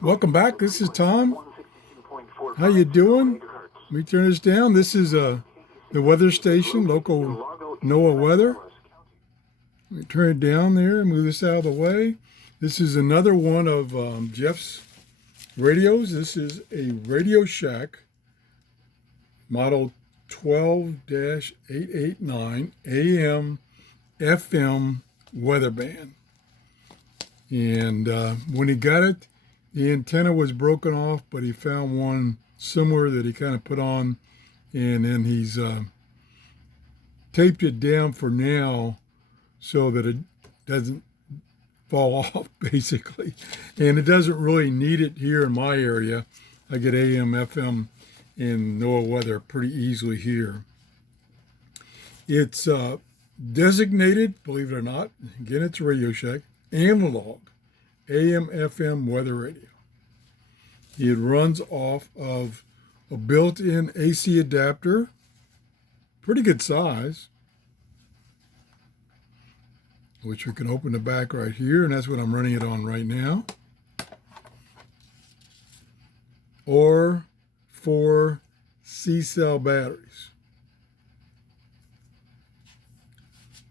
Welcome back. This is Tom. How you doing? Let me turn this down. This is the weather station, local NOAA weather. Let me turn it down there and move this out of the way. This is another one of Jeff's radios. This is a Radio Shack model 12-889 AM FM weather band. And when he got it, the antenna was broken off, but he found one similar that he kind of put on, and then he's taped it down for now so that it doesn't fall off, basically. And it doesn't really need it here in my area. I get AM, FM, and NOAA weather pretty easily here. It's designated, believe it or not, again, it's Radio Shack, analog AM FM weather radio. It runs off of a built-in AC adapter, pretty good size, which we can open the back right here, and that's what I'm running it on right now. Or 4 C-cell batteries.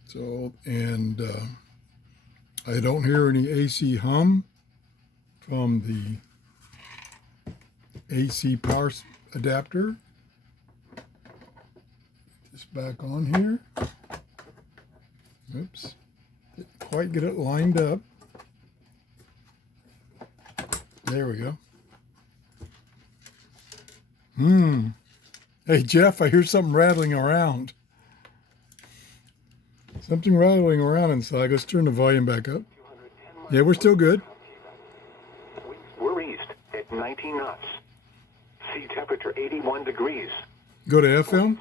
So, and I don't hear any AC hum from the AC power adapter. Just back on here. Oops. Didn't quite get it lined up. There we go. Hey, Jeff, I hear something rattling around. Something rattling around inside. Let's turn the volume back up. Yeah, we're still good. We're east at 19 knots. Sea temperature 81 degrees. Go to FM.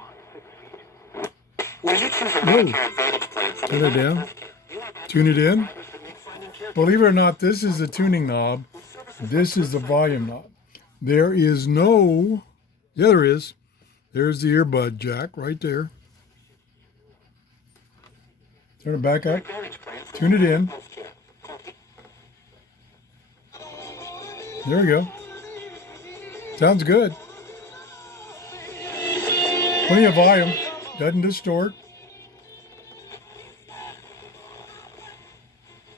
Will you choose a No. Medicare Advantage plan? Turn it down. Tune it in. Believe it or not, this is the tuning knob. This is the volume knob. There is no, yeah, there is. There's the earbud jack right there. Turn it back up. Tune it in. There we go. Sounds good. Plenty of volume. Doesn't distort.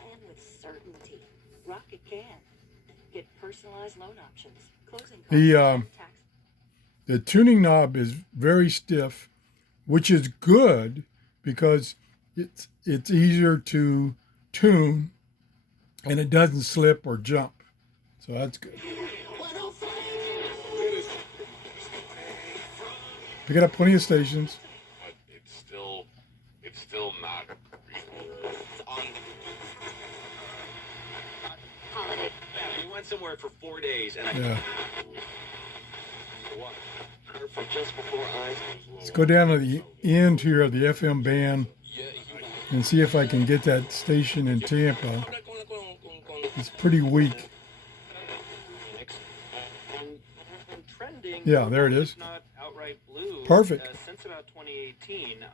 And with certainty, Rocket can get personalized loan options, closing costs, tax. The tuning knob is very stiff, which is good because it's easier to tune and it doesn't slip or jump. So that's good. Pick it up plenty of stations. But it's still not on. Holiday. We went somewhere for 4 days, and Yeah. what? For just before I. Let's go down to the end here of the FM band and see if I can get that station in Tampa. It's pretty weak. And trending. Yeah, there it is. Not outright blue. Perfect. Since about 2018.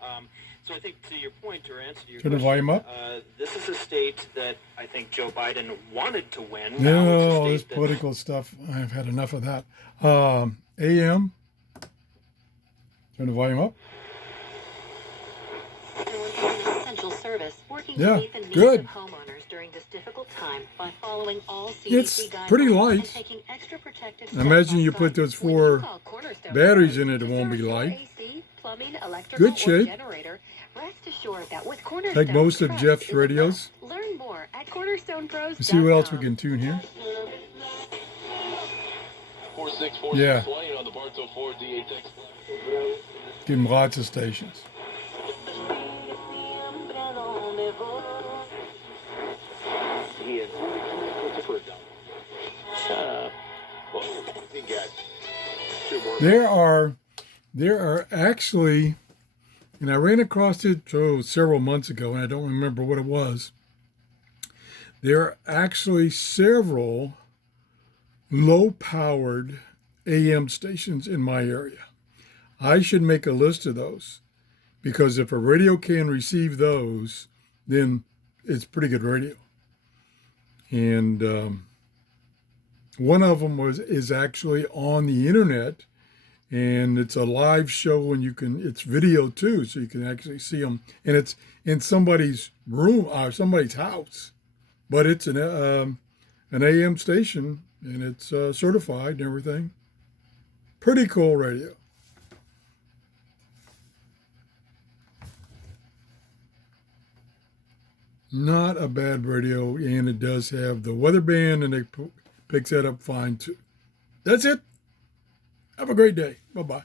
So I think to your point, or answer to your Turn the question, volume up. this is a state that I think Joe Biden wanted to win. Now it's a No, state this that- political stuff, I've had enough of that. AM. Turn the volume up. Essential service, working Yeah, to meet the needs good. of homeowners during this difficult time by following all It's CDC guidelines pretty and light. taking extra protective I steps imagine you outside. put those When you 4 call Cornerstone batteries Pros in it, it to won't be service your light. AC, plumbing, electrical, Good shape. or generator, rest assured that with Cornerstone, Like most of trust Jeff's is a radios. must. Learn more at cornerstonepros.com. Let's see what else we can tune here. 464 Yeah. Plane on the Bartow 4 D8 text. Give them lots of stations. There are actually, and I ran across it several months ago, and I don't remember what it was. There are actually several low-powered AM stations in my area. I should make a list of those, because if a radio can receive those, then it's pretty good radio. And One of them is actually on the internet, and it's a live show, and it's video too, so you can actually see them, and it's in somebody's room or somebody's house, but it's an AM station, and it's certified and everything. Pretty cool radio. Not a bad radio, and it does have the weather band, and it picks that up fine too. That's it. Have a great day. Bye-bye.